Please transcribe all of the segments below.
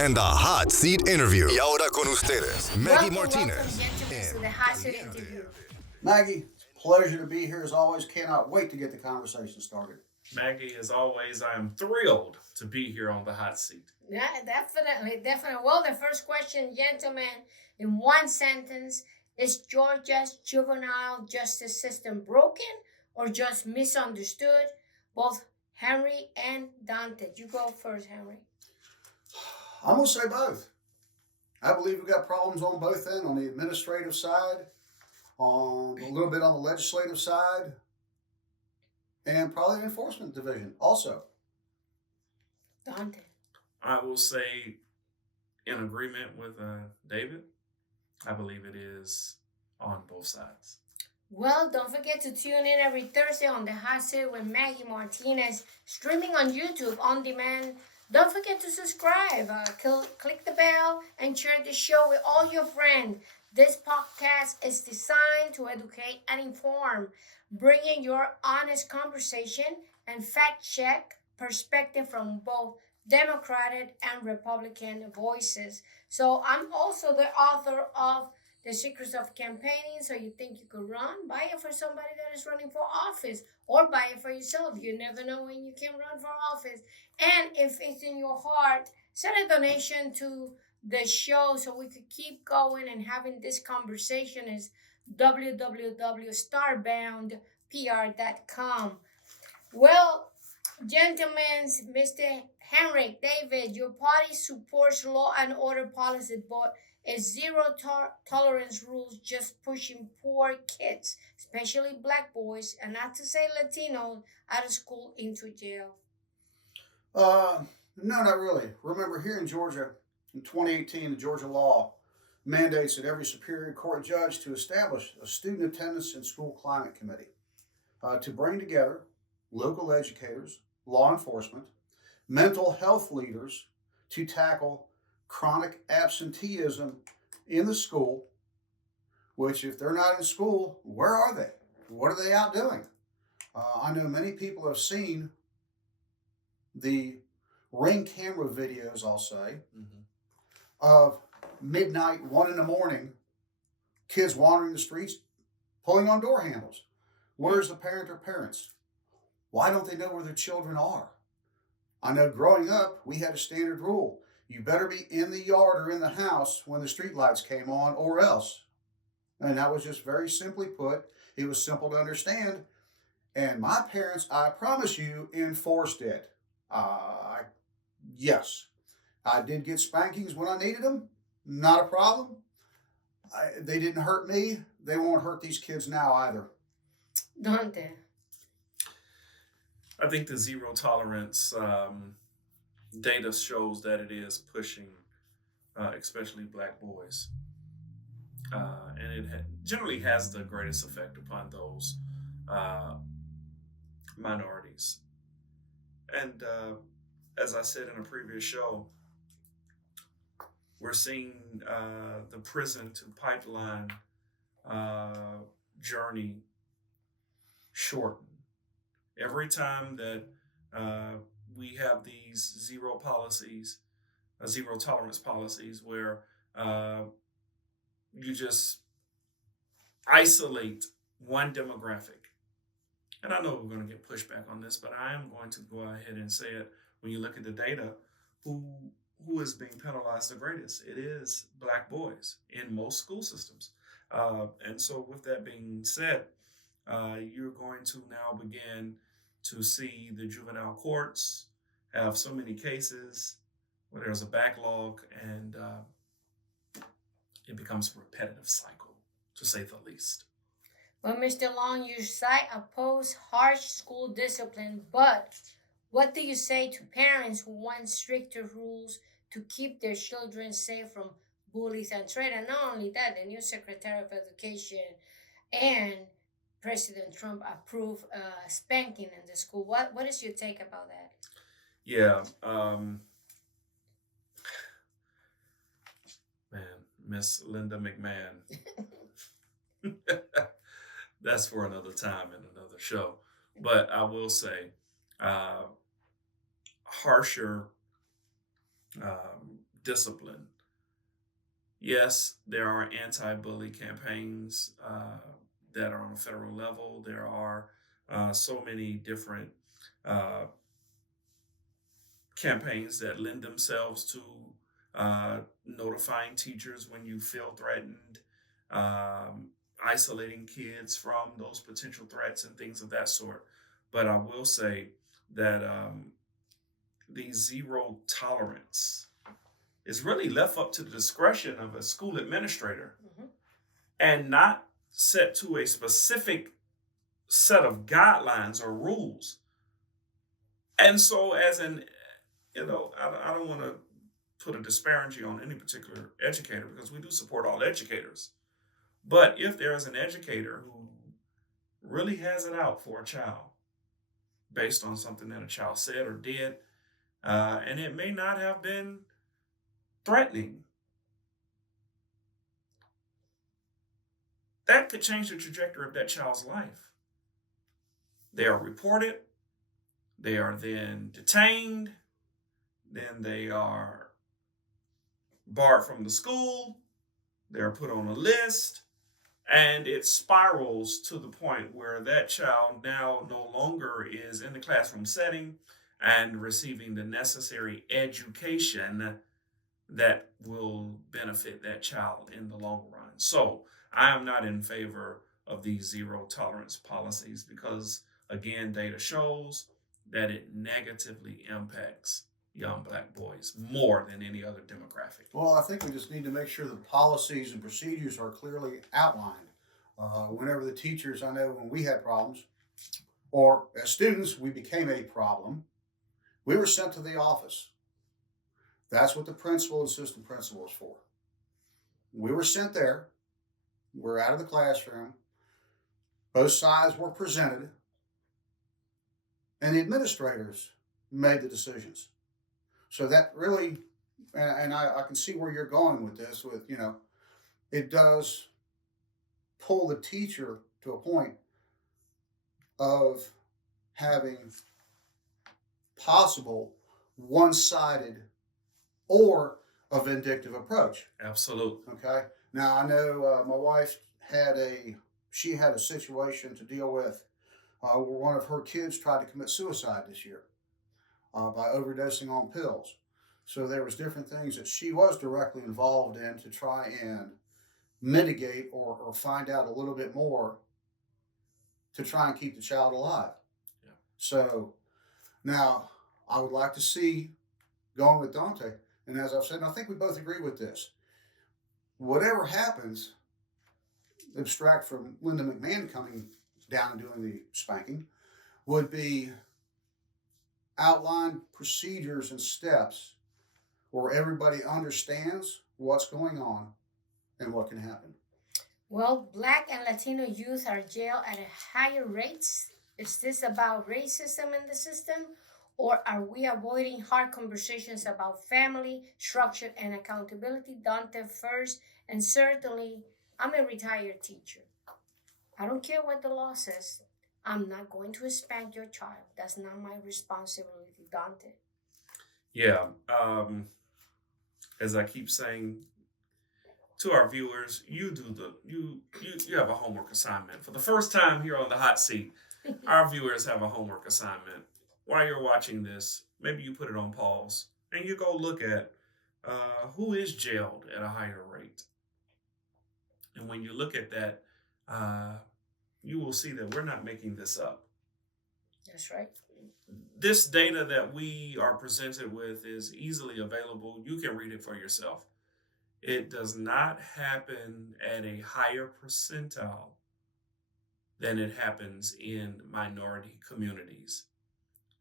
and the Hot Seat Interview. Y ahora con ustedes, Maggy Martinez. Welcome to the Hot Seat Interview. Maggie, pleasure to be here as always. Cannot wait to get the conversation started. Maggie, as always, I am thrilled to be here on the hot seat. Yeah, definitely. Well, the first question, gentlemen, in one sentence, is Georgia's juvenile justice system broken or just misunderstood? Both Henry and Dante. You go first, Henry. I'm going to say both. I believe we've got problems on both ends, on the administrative side, on a little bit on the legislative side, and probably the enforcement division also. Dante. I will say, in agreement with David, I believe it is on both sides. Well, don't forget to tune in every Thursday on the Hot Seat with Maggy Martinez, streaming on YouTube on demand. Don't forget to subscribe, click the bell, and share the show with all your friends. This podcast is designed to educate and inform, bringing your honest conversation and fact-check perspective from both Democratic and Republican voices. So I'm also the author of The Secrets of Campaigning. So you think you could run? Buy it for somebody that is running for office, or buy it for yourself. You never know when you can run for office. And if it's in your heart, send a donation to the show so we could keep going and having this conversation. Is www.starboundpr.com. Well, gentlemen, Mr. Henry, David, your party supports law and order policy, but a zero-tolerance rules just pushing poor kids, especially black boys, and not to say Latinos, out of school into jail. No, not really. Remember, here in Georgia, in 2018, the Georgia law mandates that every Superior Court judge to establish a student attendance and school climate committee to bring together local educators, law enforcement, mental health leaders to tackle chronic absenteeism in the school, which if they're not in school, where are they? What are they out doing? I know many people have seen the Ring camera videos, I'll say, of midnight, 1 a.m, kids wandering the streets, pulling on door handles. Where's the parent or parents? Why don't they know where their children are? I know growing up, we had a standard rule. You better be in the yard or in the house when the street lights came on, or else. And that was just very simply put. It was simple to understand. And my parents, I promise you, enforced it. Yes, I did get spankings when I needed them. Not a problem. They didn't hurt me. They won't hurt these kids now either. Dante. I think the zero tolerance data shows that it is pushing, especially black boys. And it generally has the greatest effect upon those minorities. And as I said in a previous show, we're seeing the prison to pipeline journey shorten. Every time that we have these zero tolerance policies where you just isolate one demographic. And I know we're going to get pushback on this, but I am going to go ahead and say it. When you look at the data, who is being penalized the greatest? It is black boys in most school systems. And so with that being said, you're going to now begin to see the juvenile courts have so many cases where there's a backlog, and it becomes a repetitive cycle, to say the least. Well, Mr. Long, you cite oppose harsh school discipline, but what do you say to parents who want stricter rules to keep their children safe from bullies and threats? And not only that, the new Secretary of Education and President Trump approved spanking in the school. What is your take about that? Yeah, man, Miss Linda McMahon. That's for another time and another show. But I will say, harsher discipline. Yes, there are anti-bully campaigns that are on a federal level. There are so many different uh, campaigns that lend themselves to notifying teachers when you feel threatened, isolating kids from those potential threats and things of that sort. But I will say that the zero tolerance is really left up to the discretion of a school administrator and not set to a specific set of guidelines or rules. And so, I don't want to put a disparity on any particular educator because we do support all educators. But if there is an educator who really has it out for a child based on something that a child said or did, and it may not have been threatening, that could change the trajectory of that child's life. They are reported, they are then detained, then they are barred from the school, they're put on a list, and it spirals to the point where that child now no longer is in the classroom setting and receiving the necessary education that will benefit that child in the long run. So I am not in favor of these zero tolerance policies because, again, data shows that it negatively impacts young Black boys more than any other demographic. Well, I think we just need to make sure the policies and procedures are clearly outlined. Whenever the teachers, I know when we had problems, or as students, we became a problem, we were sent to the office. That's what the principal and assistant principal is for. We were sent there. We're out of the classroom. Both sides were presented. And the administrators made the decisions. So that really, and I can see where you're going with this, it does pull the teacher to a point of having possible one-sided or a vindictive approach. Absolutely. Okay. Now I know my wife had a situation to deal with where one of her kids tried to commit suicide this year by overdosing on pills. So there was different things that she was directly involved in to try and mitigate or find out a little bit more to try and keep the child alive. Yeah. So now I would like to see, going with Dante, and as I've said, and I think we both agree with this, whatever happens, abstract from Linda McMahon coming down and doing the spanking, would be outline procedures and steps where everybody understands what's going on and what can happen. Well, Black and Latino youth are jailed at a higher rates. Is this about racism in the system, or are we avoiding hard conversations about family, structure, and accountability? Dante first, and certainly, I'm a retired teacher. I don't care what the law says. I'm not going to spank your child. That's not my responsibility, Dante. Yeah. As I keep saying to our viewers, you have a homework assignment. For the first time here on the hot seat, our viewers have a homework assignment. While you're watching this, maybe you put it on pause and you go look at who is jailed at a higher rate. And when you look at that, you will see that we're not making this up. That's right. This data that we are presented with is easily available. You can read it for yourself. It does not happen at a higher percentile than it happens in minority communities.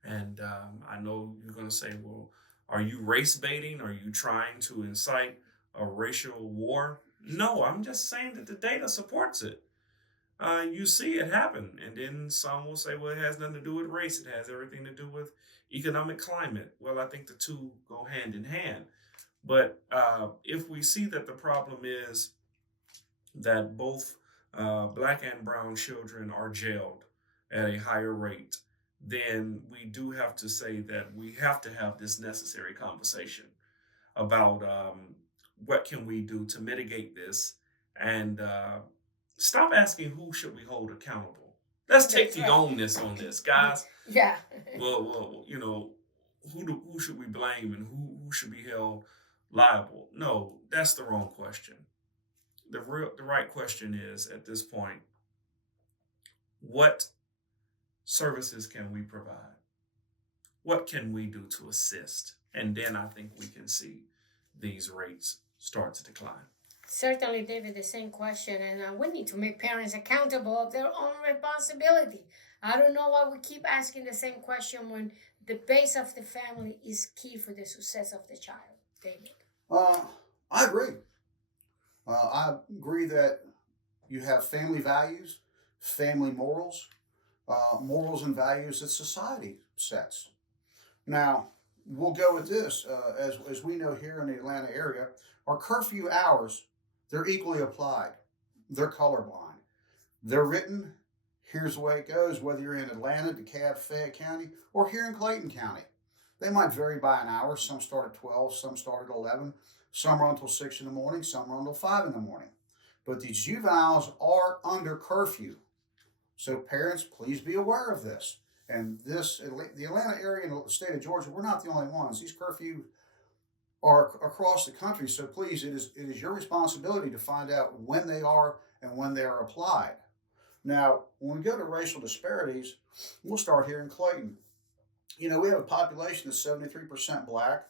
And I know you're going to say, well, are you race baiting? Are you trying to incite a racial war? No, I'm just saying that the data supports it. You see it happen. And then some will say, well, it has nothing to do with race. It has everything to do with economic climate. Well, I think the two go hand in hand. But if we see that the problem is that both Black and brown children are jailed at a higher rate, then we do have to say that we have to have this necessary conversation about what can we do to mitigate this, and stop asking who should we hold accountable. Let's take That's the right. onus on this, guys. Yeah. Well, who should we blame and who should be held liable? No, that's the wrong question. The right question is at this point, what services can we provide? What can we do to assist? And then I think we can see these rates start to decline. Certainly, David, the same question, and we need to make parents accountable of their own responsibility. I don't know why we keep asking the same question when the base of the family is key for the success of the child, David. I agree. I agree that you have family values, family morals, morals and values that society sets. Now, we'll go with this. As we know here in the Atlanta area, our curfew hours, they're equally applied. They're colorblind. They're written, here's the way it goes, whether you're in Atlanta, DeKalb, Fayette County, or here in Clayton County. They might vary by an hour. Some start at 12, some start at 11, some run until 6 in the morning, some run until 5 in the morning. But these juveniles are under curfew. So parents, please be aware of this. And the Atlanta area and the state of Georgia, we're not the only ones. These curfews are across the country. So please, it is your responsibility to find out when they are and when they are applied. Now, when we go to racial disparities, we'll start here in Clayton. We have a population that's 73% black,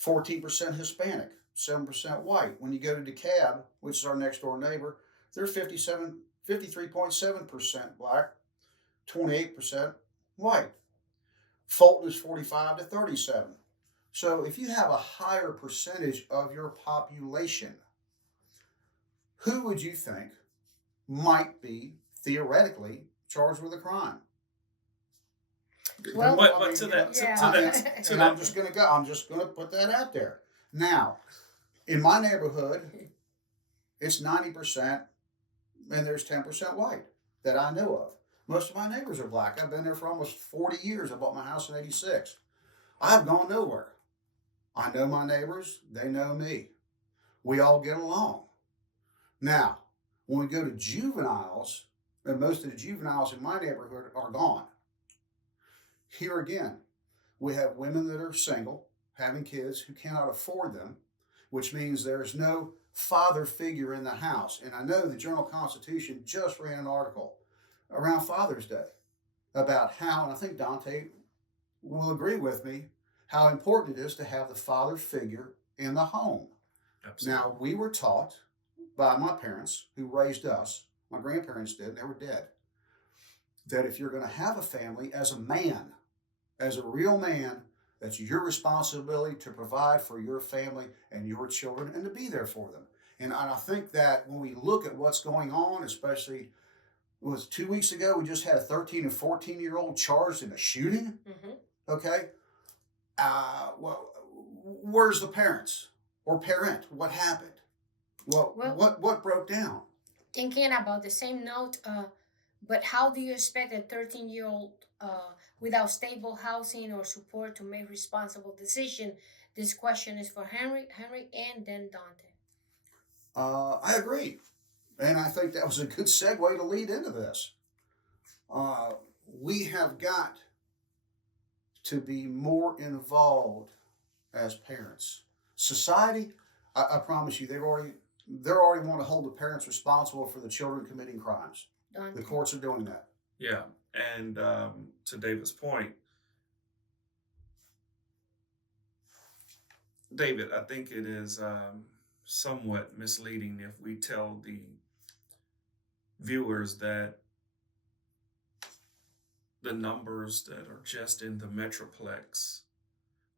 14% Hispanic, 7% white. When you go to DeKalb, which is our next door neighbor, they're 53.7% black, 28% white. Fulton is 45 to 37. So if you have a higher percentage of your population, who would you think might be theoretically charged with a crime? Well, I'm just going to put that out there. Now, in my neighborhood, it's 90%, and there's 10% white that I know of. Most of my neighbors are black. I've been there for almost 40 years. I bought my house in '86. I've gone nowhere. I know my neighbors. They know me. We all get along. Now, when we go to juveniles, and most of the juveniles in my neighborhood are gone. Here again, we have women that are single, having kids who cannot afford them, which means there's no father figure in the house. And I know the Journal-Constitution just ran an article around Father's Day about how, and I think Dante will agree with me, how important it is to have the father figure in the home. Absolutely. Now, we were taught by my parents who raised us, my grandparents did, and they were dead, that if you're going to have a family as a man, as a real man, that's your responsibility to provide for your family and your children and to be there for them. And I think that when we look at what's going on, especially, it was 2 weeks ago, we just had a 13 and 14-year-old charged in a shooting. Mm-hmm. Okay. Well, where's the parents or parent? What happened? What broke down? Thinking about the same note, but how do you expect a 13-year-old without stable housing or support to make responsible decision? This question is for Henry, and then Dante. I agree. And I think that was a good segue to lead into this. We have got to be more involved as parents. Society, I promise you, they already want to hold the parents responsible for the children committing crimes. Dante. The courts are doing that. Yeah, and to David's point, David, I think it is somewhat misleading if we tell the viewers that the numbers that are just in the Metroplex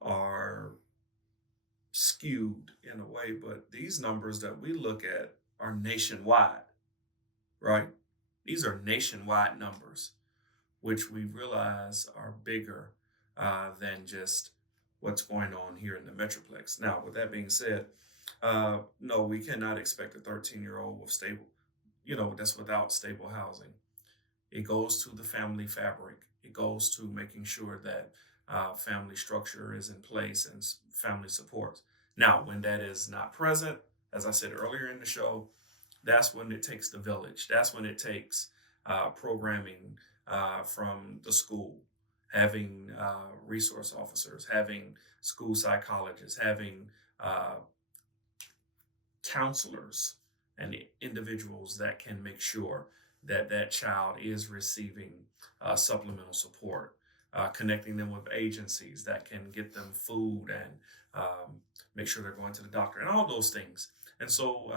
are skewed in a way, but these numbers that we look at are nationwide, right? These are nationwide numbers, which we realize are bigger than just what's going on here in the Metroplex. Now, with that being said, no, we cannot expect a 13-year-old with stable, that's without stable housing. It goes to the family fabric. It goes to making sure that family structure is in place and family supports. Now, when that is not present, as I said earlier in the show, that's when it takes the village. That's when it takes programming from the school, having resource officers, having school psychologists, having counselors and individuals that can make sure that that child is receiving supplemental support, connecting them with agencies that can get them food and make sure they're going to the doctor and all those things. And so,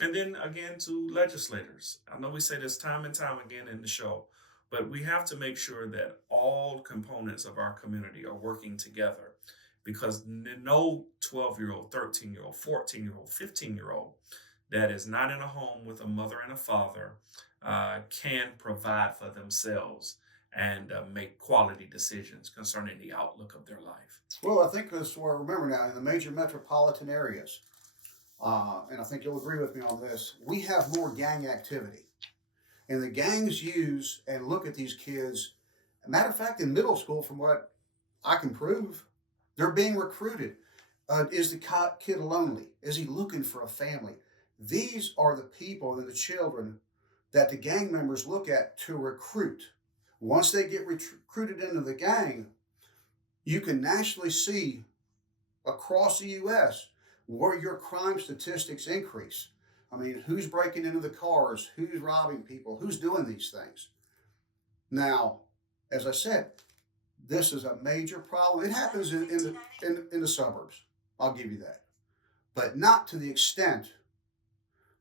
and then again to legislators. I know we say this time and time again in the show, but we have to make sure that all components of our community are working together because no 12-year-old, 13-year-old, 14-year-old, 15-year-old that is not in a home with a mother and a father can provide for themselves and make quality decisions concerning the outlook of their life. Well, I think that's what I remember now in the major metropolitan areas, and I think you'll agree with me on this, we have more gang activity. And the gangs use and look at these kids. Matter of fact, in middle school, from what I can prove, they're being recruited. Is the kid lonely? Is he looking for a family? These are the people and the children that the gang members look at to recruit. Once they get recruited into the gang, you can nationally see across the U.S. where your crime statistics increase. I mean, who's breaking into the cars? Who's robbing people? Who's doing these things? Now, as I said, this is a major problem. It happens in the suburbs. I'll give you that. But not to the extent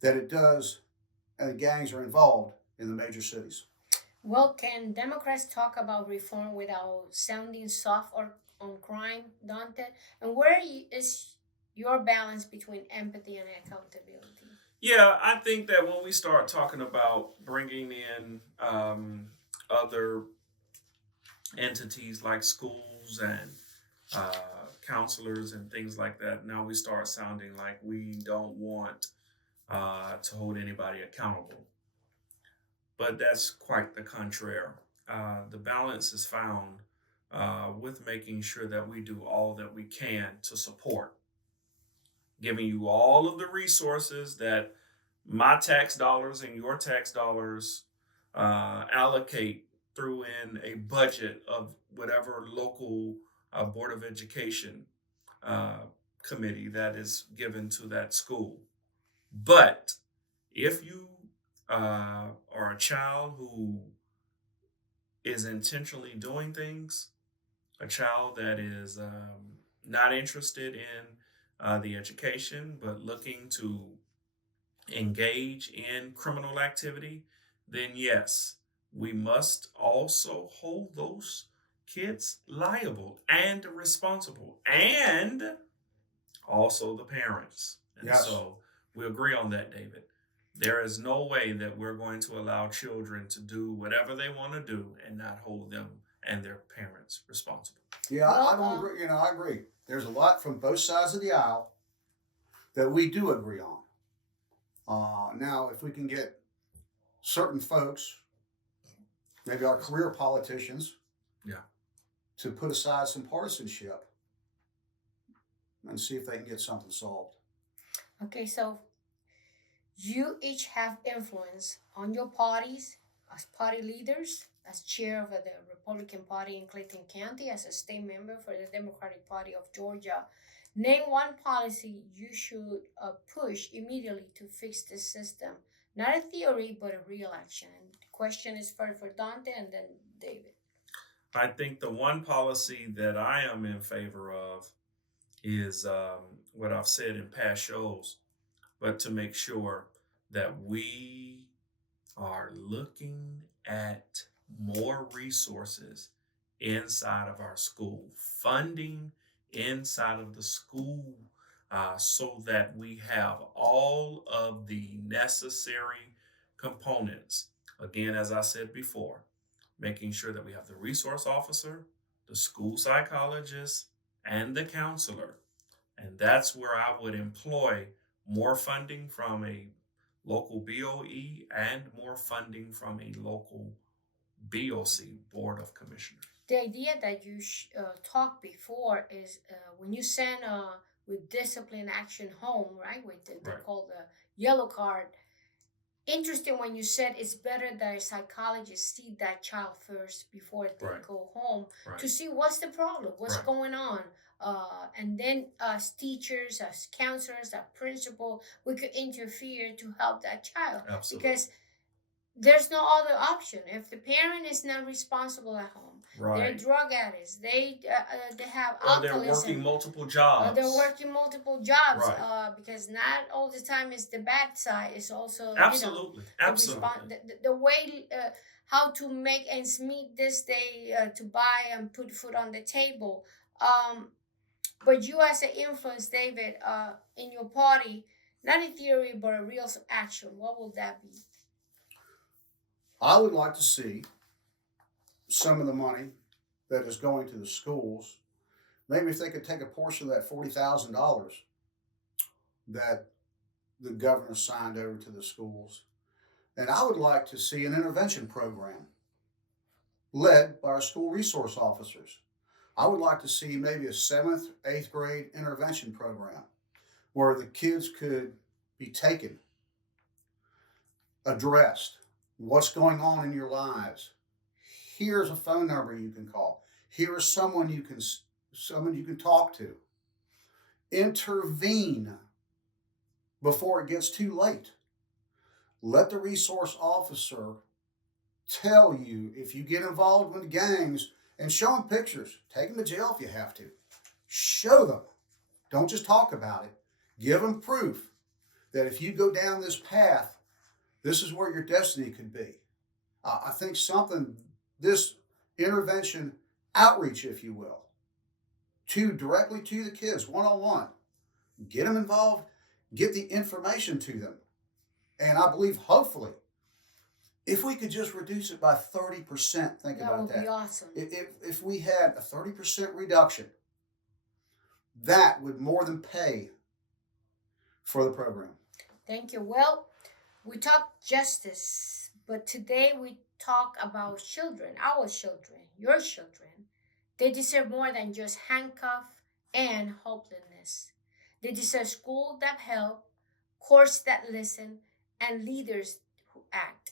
that it does and the gangs are involved in the major cities. Well, can Democrats talk about reform without sounding soft or on crime, Dante? And where is your balance between empathy and accountability? Yeah, I think that when we start talking about bringing in other entities like schools and counselors and things like that, now we start sounding like we don't want to hold anybody accountable. But that's quite the contrary. The balance is found with making sure that we do all that we can to support, giving you all of the resources that my tax dollars and your tax dollars allocate through in a budget of whatever local Board of Education committee that is given to that school. But if you are a child who is intentionally doing things, a child that is not interested in the education, but looking to engage in criminal activity, then yes, we must also hold those kids liable and responsible, and also the parents. And Yes. so we agree on that, David. There is no way that we're going to allow children to do whatever they want to do and not hold them and their parents responsible. Yeah, I don't agree. I agree. There's a lot from both sides of the aisle that we do agree on. Now, if we can get certain folks, maybe our career politicians, to put aside some partisanship and see if they can get something solved. Okay, so you each have influence on your parties as party leaders, as chair of the Republican Party in Clayton County, as a state member for the Democratic Party of Georgia. Name one policy you should push immediately to fix this system. Not a theory, but a real action. And the question is first for Dante and then David. I think the one policy that I am in favor of is what I've said in past shows, but to make sure that we are looking at more resources inside of our school, funding inside of the school, so that we have all of the necessary components. Again, as I said before, making sure that we have the resource officer, the school psychologist, and the counselor. And that's where I would employ more funding from a local BOE and more funding from a local BOC, Board of Commissioners. The idea that you talked before is when you send with discipline action home, right? With they Right. call the yellow card. Interesting when you said it's better that a psychologist see that child first before they Right. go home Right. to see what's the problem, what's Right. going on. And then as teachers, as counselors, as principal, we could interfere to help that child. Absolutely. Because there's no other option. If the parent is not responsible at home, they're Right. drug addicts, they have Or they're alcoholism. working multiple jobs. They're working multiple jobs Right. because not all the time is the bad side. It's also Absolutely. the, Absolutely. the way how to make ends meet this day to buy and put food on the table. But you as an influence, David, in your party, not a theory but a real action. What will that be? I would like to see some of the money that is going to the schools. Maybe if they could take a portion of that $40,000 that the governor signed over to the schools. And I would like to see an intervention program led by our school resource officers. I would like to see maybe a 7th, 8th grade intervention program where the kids could be taken, addressed. What's going on in your lives? Here's a phone number you can call. Here is someone you can talk to. Intervene before it gets too late. Let the resource officer tell you if you get involved with gangs, and show them pictures. Take them to jail if you have to. Show them. Don't just talk about it. Give them proof that if you go down this path, this is where your destiny could be. I think this intervention outreach, if you will, directly to the kids, one-on-one. Get them involved, get the information to them. And I believe, hopefully, if we could just reduce it by 30%, think about that. That would be awesome. If we had a 30% reduction, that would more than pay for the program. Thank you. Well, we talk justice, but today we talk about children, our children, your children. They deserve more than just handcuff and hopelessness. They deserve school that help, courts that listen, and leaders who act.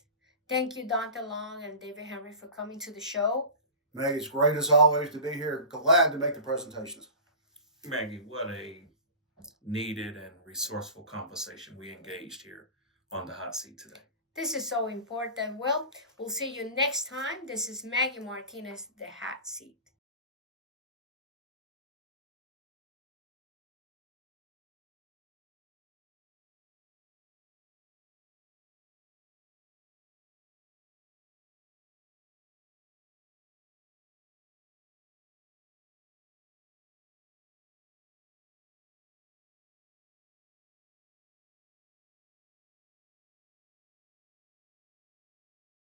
Thank you, Dante Long and David Henry, for coming to the show. Maggie, it's great as always to be here. Glad to make the presentations. Maggie, what a needed and resourceful conversation we engaged here on the hot seat today. This is so important. Well, we'll see you next time. This is Maggy Martinez, The Hot Seat.